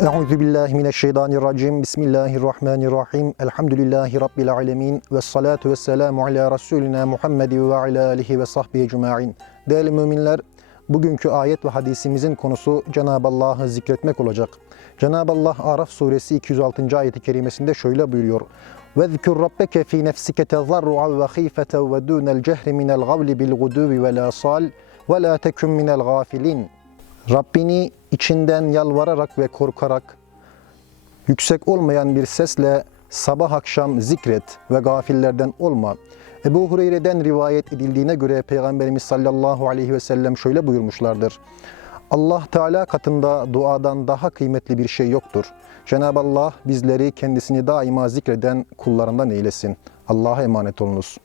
Euzu billahi mineşşeytanirracim. Bismillahirrahmanirrahim. Elhamdülillahi rabbil alamin ve salatu vesselamu ala rasulina Muhammed ve ala alihi ve sahbihi ecmaîn. Değerli müminler, bugünkü ayet ve hadisimizin konusu Cenab-ı Allah'ı zikretmek olacak. Cenab-ı Allah Araf suresi 206. ayeti kerimesinde şöyle buyuruyor. وَذْكُرْ رَبَّكَ ف۪ي نَفْسِكَ تَضَرُّعًا وَخِيفَةً وَدُونَ الْجَهْرِ مِنَ الْغَوْلِ بِالْغُدُوِّ وَالْآصَالِ وَلَا تَكُنْ مِنَ الْغَافِلِينَ Rabbini içinden yalvararak ve korkarak yüksek olmayan bir sesle sabah akşam zikret ve gafillerden olma. Ebu Hureyre'den rivayet edildiğine göre Peygamberimiz sallallahu aleyhi ve sellem şöyle buyurmuşlardır. Allah Teala katında duadan daha kıymetli bir şey yoktur. Cenab-ı Allah bizleri kendisini daima zikreden kullarından eylesin. Allah'a emanet olunuz.